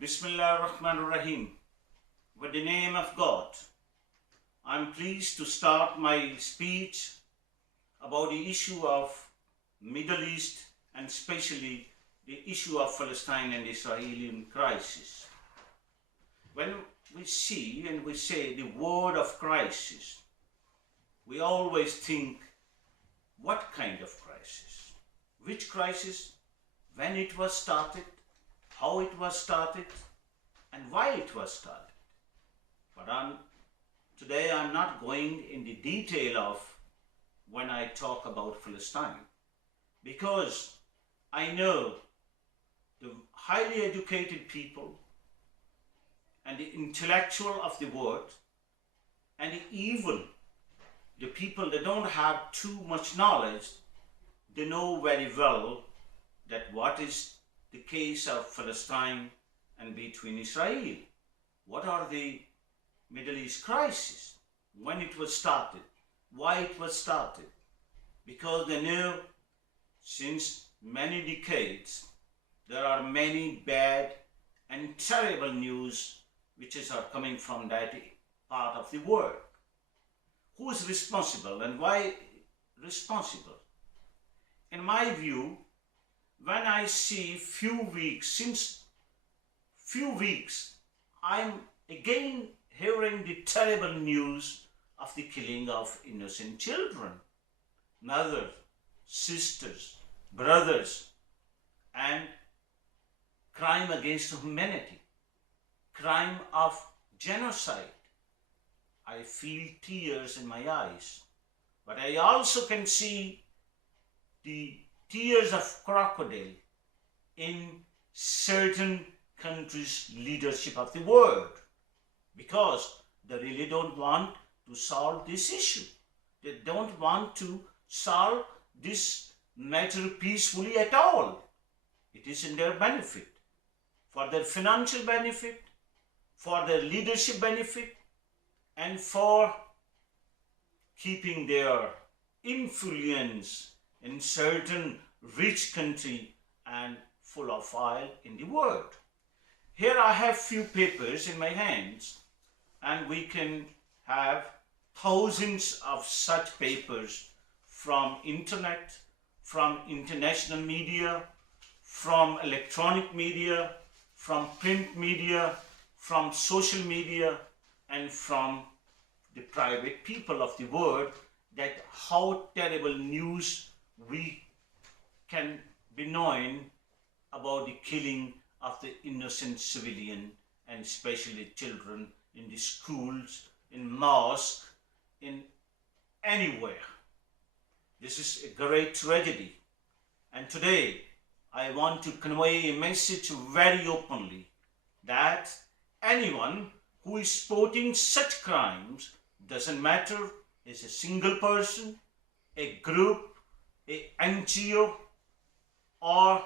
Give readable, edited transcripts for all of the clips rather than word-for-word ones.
Bismillah ar-Rahman ar-Rahim. With the name of God, I'm pleased to start my speech about the issue of Middle East and especially the issue of Palestine and Israeli crisis. When we see and we say the word of crisis, we always think, what kind of crisis? Which crisis? When it was started? How it was started? And why it was started? But today I'm not going in the detail of when I talk about Palestine, because I know the highly educated people and the intellectual of the world and even the people that don't have too much knowledge, they know very well that what is the case of Palestine and between Israel. What are the Middle East crisis? When it was started? Why it was started? Because they know since many decades there are many bad and terrible news which are coming from that part of the world. Who is responsible and why responsible? In my view, when I see since few weeks, I'm again hearing the terrible news of the killing of innocent children, mothers, sisters, brothers, and crime against humanity, crime of genocide. I feel tears in my eyes, but I also can see the tears of crocodile in certain countries' leadership of the world, because they really don't want to solve this issue. They don't want to solve this matter peacefully at all. It is in their benefit, for their financial benefit, for their leadership benefit, and for keeping their influence in certain rich country and full of oil in the world. Here I have few papers in my hands, and we can have thousands of such papers from internet, from international media, from electronic media, from print media, from social media, and from the private people of the world, that how terrible news we can be knowing about the killing of the innocent civilian and especially children in the schools, in mosques, in anywhere. This is a great tragedy. And today I want to convey a message very openly that anyone who is supporting such crimes, doesn't matter, is a single person, a group, a NGO, or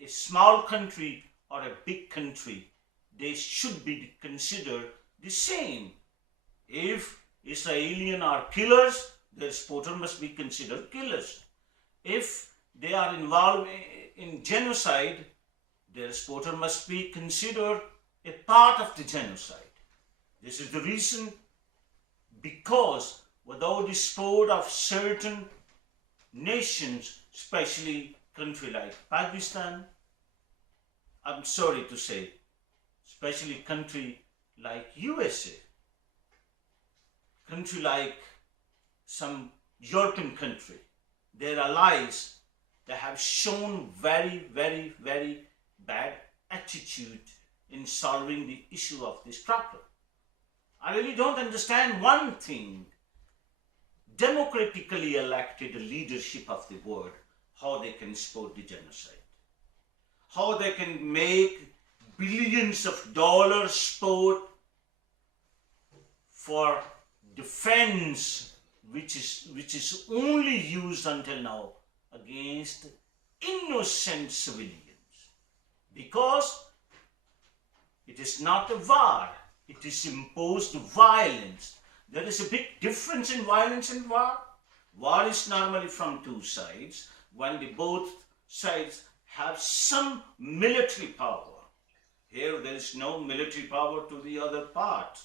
a small country or a big country, they should be considered the same. If Israelis are killers, their supporter must be considered killers. If they are involved in genocide, their supporter must be considered a part of the genocide. This is the reason, because without the support of certain nations, especially country like Pakistan, I'm sorry to say, especially country like USA, country like some European country, their allies, they have shown very, very, very bad attitude in solving the issue of this problem. I really don't understand one thing. Democratically elected leadership of the world, how they can support the genocide, how they can make billions of dollars support for defense, which is only used until now against innocent civilians, because it is not a war, it is imposed violence. There is a big difference in violence and war. War is normally from two sides, when both sides have some military power. Here there is no military power to the other part.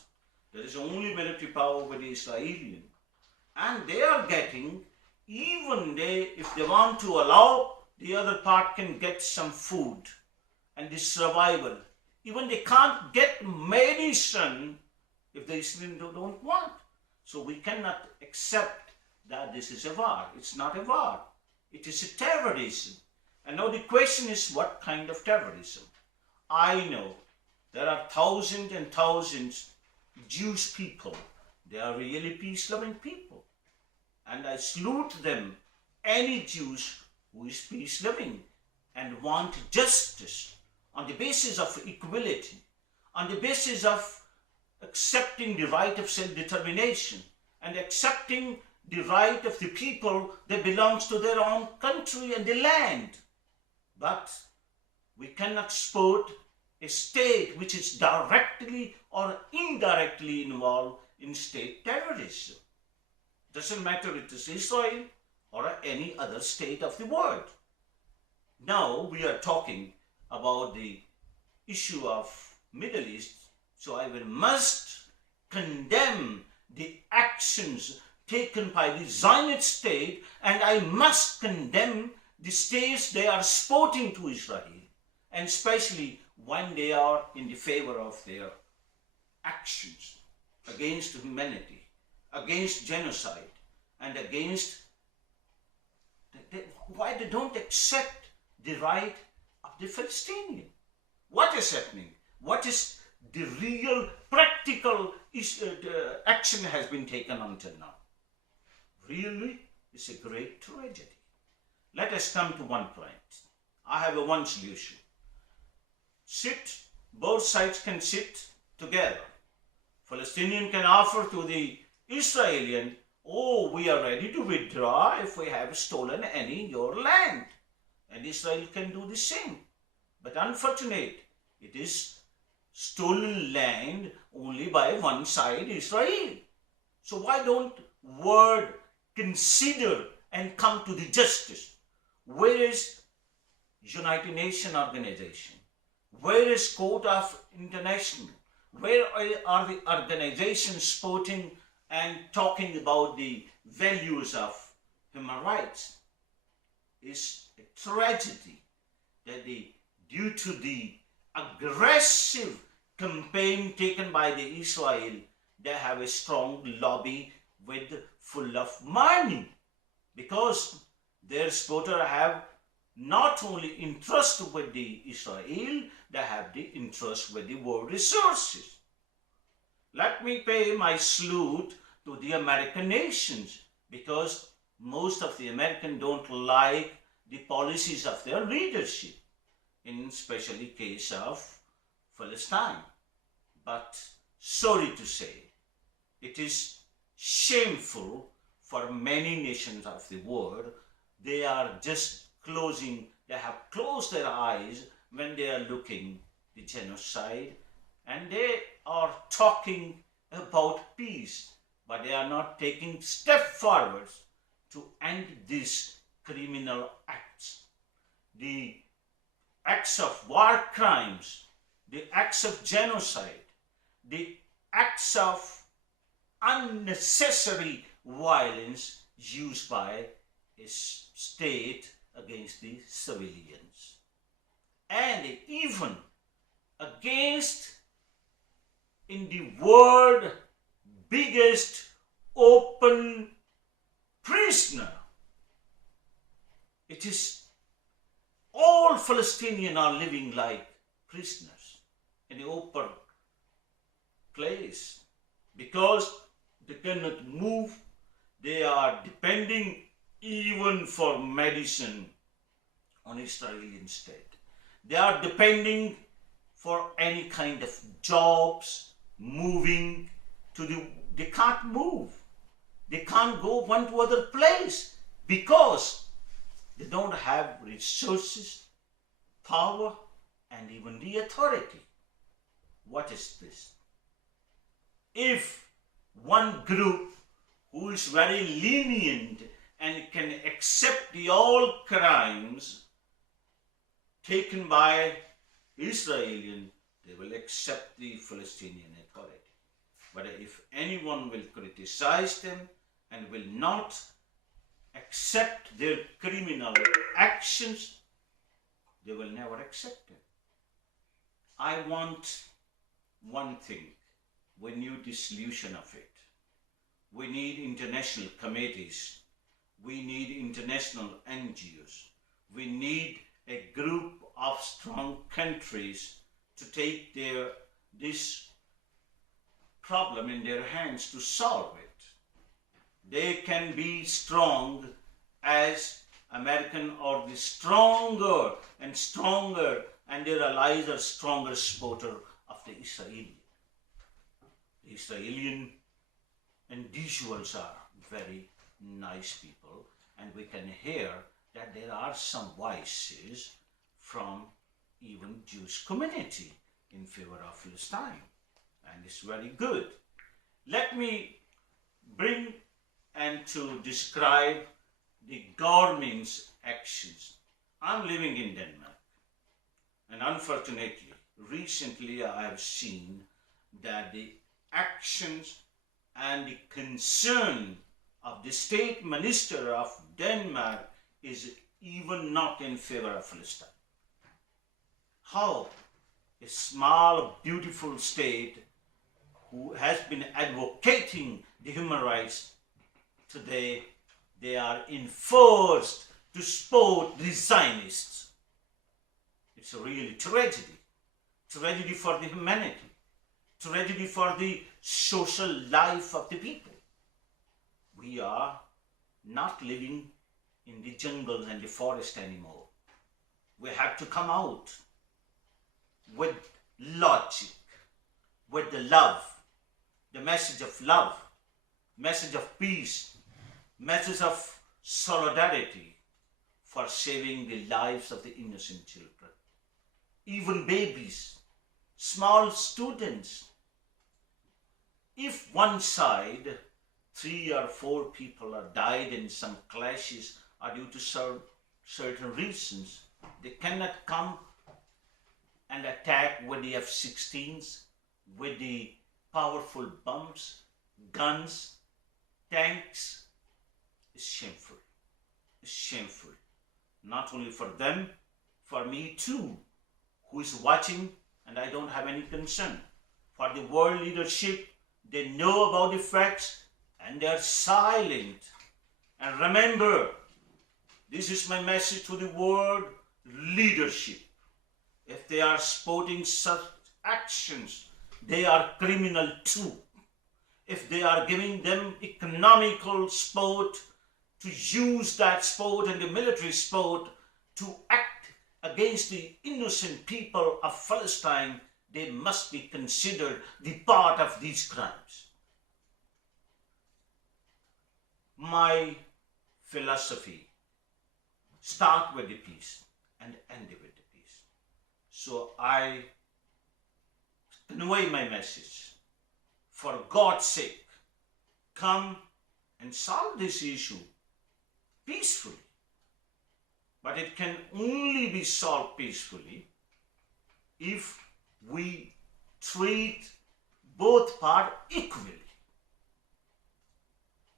There is only military power with the Israeli. And they are getting, even if they want to allow, the other part can get some food and the survival. Even they can't get medicine if the Israelis don't want. So we cannot accept that this is a war. It's not a war. It is a terrorism. And now the question is, what kind of terrorism? I know there are thousands and thousands Jewish people. They are really peace-loving people. And I salute them, any Jews who is peace-loving and want justice on the basis of equality, on the basis of accepting the right of self-determination and accepting the right of the people that belongs to their own country and the land. But we cannot support a state which is directly or indirectly involved in state terrorism. Doesn't matter if it is Israel or any other state of the world. Now we are talking about the issue of Middle East, so I must condemn the actions taken by the Zionist state, and I must condemn the states they are supporting to Israel, and especially when they are in the favor of their actions against humanity, against genocide, and against why they don't accept the right of the Palestinian. What is happening? What is the real practical action has been taken until now? Really, it's a great tragedy. Let us come to one point. I have one solution. Both sides can sit together. Palestinian can offer to the Israeli, oh, we are ready to withdraw if we have stolen any your land. And Israel can do the same. But unfortunately, it is stolen land only by one side, Israel. So why don't world consider and come to the justice? Where is United Nations organization? Where is Court of International? Where are the organizations supporting and talking about the values of human rights? It's a tragedy that due to the aggressive campaign taken by the Israel, they have a strong lobby full of money, because their supporters have not only interest with the Israel, they have the interest with the world resources. Let me pay my salute to the American nations, because most of the Americans don't like the policies of their leadership, in especially case of Palestine. But sorry to say, it is shameful for many nations of the world. They are just they have closed their eyes when they are looking the genocide, and they are talking about peace, but they are not taking step forwards to end these criminal acts. The acts of war crimes, the acts of genocide, the acts of unnecessary violence used by a state against the civilians, and even against in the world biggest open prisoner. It is all Palestinians are living like prisoners in the open place, because they cannot move. They are depending even for medicine on Israeli state. They are depending for any kind of jobs, moving they can't move. They can't go one to other place because they don't have resources, power, and even the authority. What is this? If one group who is very lenient and can accept all crimes taken by Israelis, They will accept the Palestinian Authority. But if anyone will criticize them and will not accept their criminal actions, they will never accept it. I want one thing. We need dissolution of it. We need international committees. We need international NGOs. We need a group of strong countries to take this problem in their hands to solve it. They can be strong as American or the stronger, and their allies are stronger supporter of the Israeli. The Israeli individuals are very nice people, and we can hear that there are some voices from even Jewish community in favor of Palestine, and it's very good. Let me bring and to describe the government's actions. I'm living in Denmark, and unfortunately, recently I have seen that the actions and the concern of the state minister of Denmark is even not in favor of Palestine. How a small, beautiful state who has been advocating the human rights, today they are enforced to support the Zionists. It's a really tragedy. Tragedy for the humanity. Tragedy for the social life of the people. We are not living in the jungles and the forest anymore. We have to come out with logic, with the love, the message of love, message of peace, message of solidarity for saving the lives of the innocent children, even babies, small students. If one side, 3 or 4 people are died in some clashes or due to certain reasons, they cannot come and attack with the F-16s, with the powerful bombs, guns, tanks. It's shameful. It's shameful. Not only for them, for me too, who is watching, and I don't have any concern. For the world leadership, they know about the facts and they are silent. And remember, this is my message to the world leadership. If they are supporting such actions, they are criminal too. If they are giving them economical support, to use that support and the military support to act against the innocent people of Palestine, they must be considered the part of these crimes. My philosophy starts with the peace and ends with the peace. So I convey my message. For God's sake, come and solve this issue peacefully. But it can only be solved peacefully if we treat both parts equally.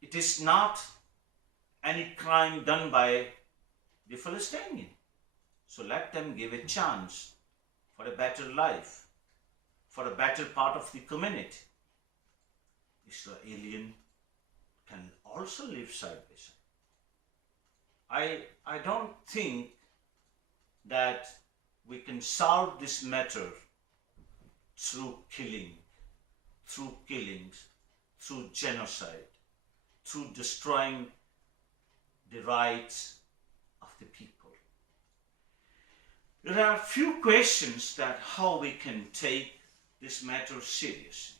It is not any crime done by the Palestinian. So let them give a chance for a better life, for a better part of the community. Israeli can also live side by side. I don't think that we can solve this matter through killings, through genocide, through destroying the rights of the people. There are a few questions that how we can take this matter seriously.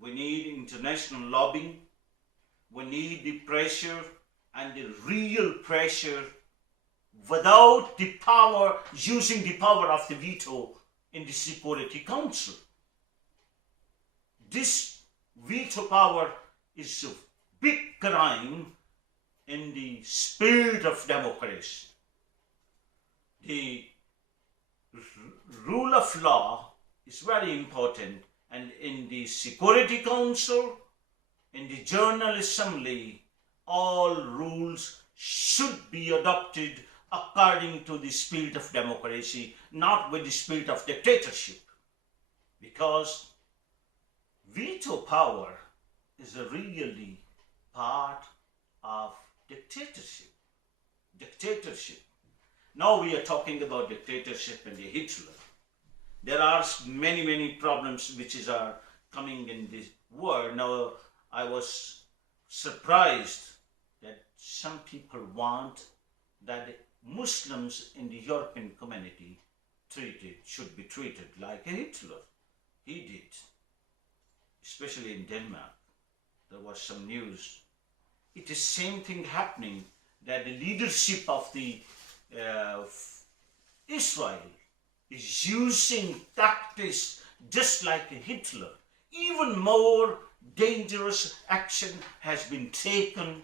We need international lobbying. We need the pressure and the real pressure without the power, using the power of the veto in the Security Council. This veto power is a big crime in the spirit of democracy. The rule of law is very important, and in the Security Council, in the General Assembly, all rules should be adopted according to the spirit of democracy, not with the spirit of dictatorship. Because veto power is a really part of dictatorship. Now we are talking about dictatorship and the Hitler. There are many problems which are coming in this world. Now I was surprised that some people want that Muslims in the European community should be treated like Hitler. He did, especially in Denmark. There was some news. It is same thing happening, that the leadership of the Israel is using tactics just like Hitler. Even more dangerous action has been taken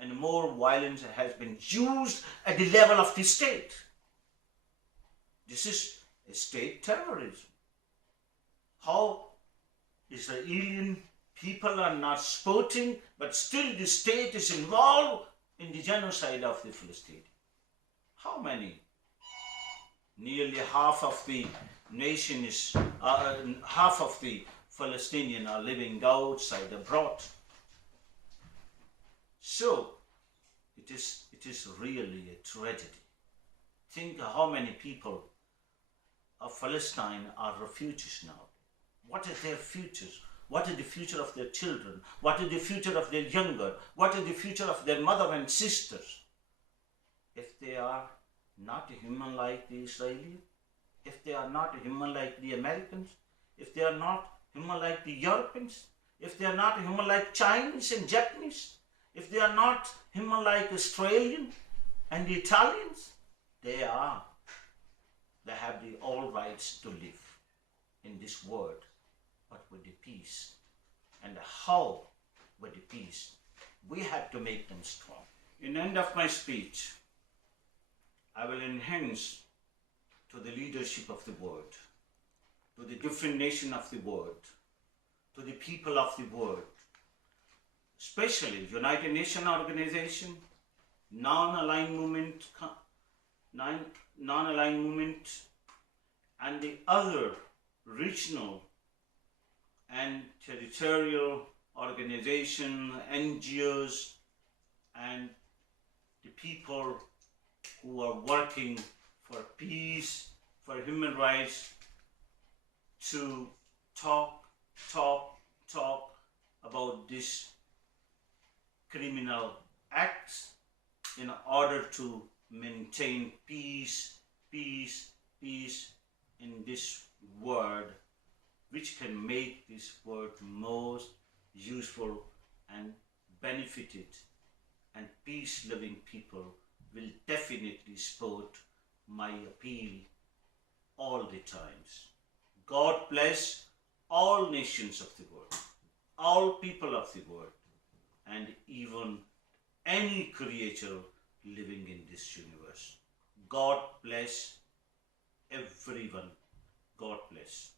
and more violence has been used at the level of the state. This is a state terrorism. How Israeli people are not supporting, but still the state is involved in the genocide of the Palestinians. How many? Nearly half of the nation is, half of the Palestinians are living outside abroad. So it is really a tragedy. Think how many people of Palestine are refugees now. What are their futures? What is the future of their children? What is the future of their younger? What is the future of their mother and sisters? If they are not human like the Israelis, if they are not human like the Americans, if they are not human like the Europeans, if they are not human like Chinese and Japanese, if they are not human like Australian and the Italians, they have the all rights to live in this world, but with the peace. And how with the peace? We have to make them strong. In the end of my speech, I will enhance to the leadership of the world, to the different nations of the world, to the people of the world, especially United Nations Organization, non-aligned movement, and the other regional and territorial organizations, NGOs, and the people who are working for peace, for human rights, to talk about this criminal acts in order to maintain peace in this world, which can make this world most useful and benefited, and peace-loving people will definitely support my appeal all the times. God bless all nations of the world, all people of the world, and even any creature living in this universe. God bless everyone. God bless.